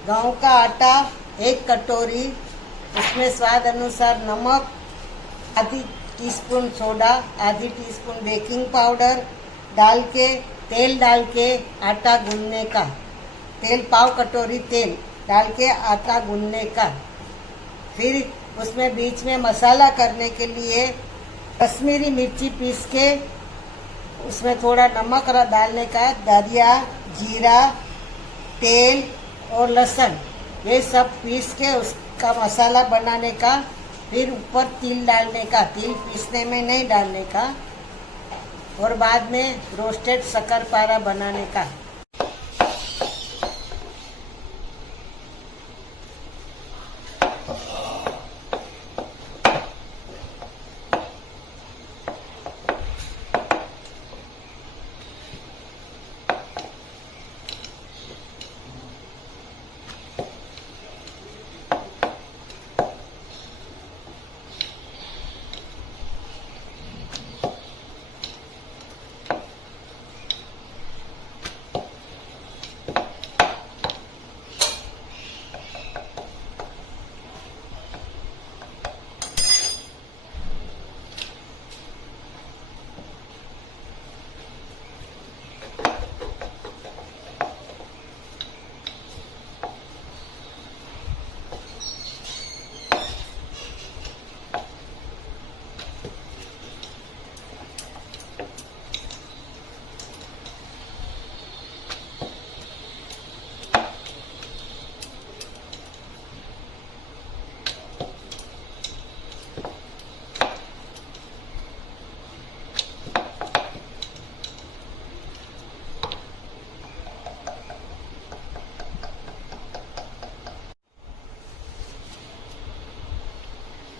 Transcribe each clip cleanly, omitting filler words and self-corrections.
गेहूं का आटा 1 कटोरी, उसमें स्वाद अनुसार नमक, आधी टीस्पून सोडा, आधी टीस्पून बेकिंग पाउडर डाल के तेल डाल के आटा गूंदने का। तेल पाव कटोरी तेल डाल के आटा गूंदने का। फिर उसमें बीच में मसाला करने के लिए कश्मीरी मिर्ची पीस के उसमें थोड़ा नमक डालने का, धनिया, जीरा, तेल और लहसुन ये सब पीस के उसका मसाला बनाने का। फिर ऊपर तिल डालने का, तिल पीसने में नहीं डालने का। और बाद में रोस्टेड शकरपारा बनाने का।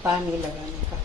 पानी लगाने का।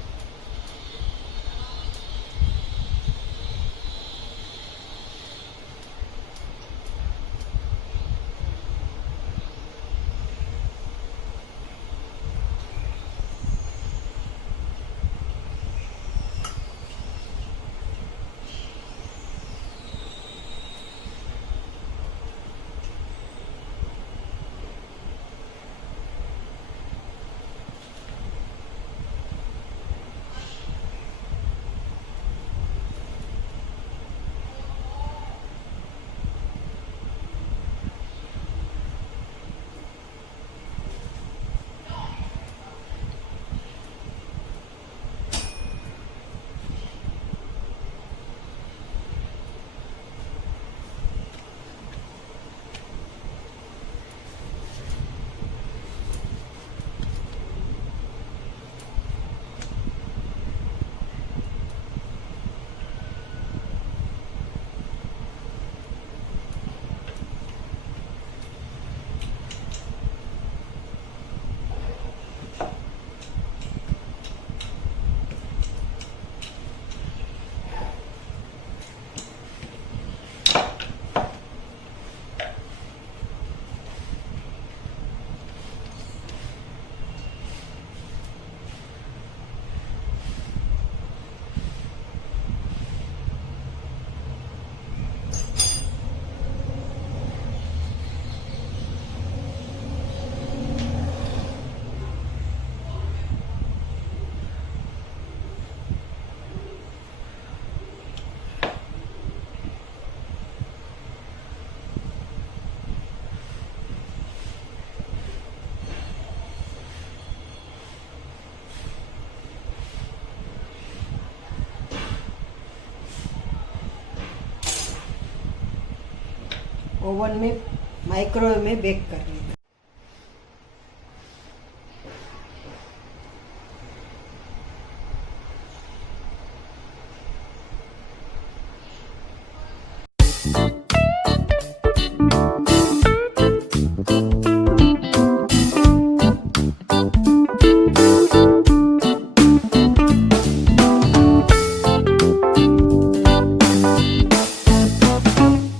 ओवन में माइक्रोवेव में बेक करने का।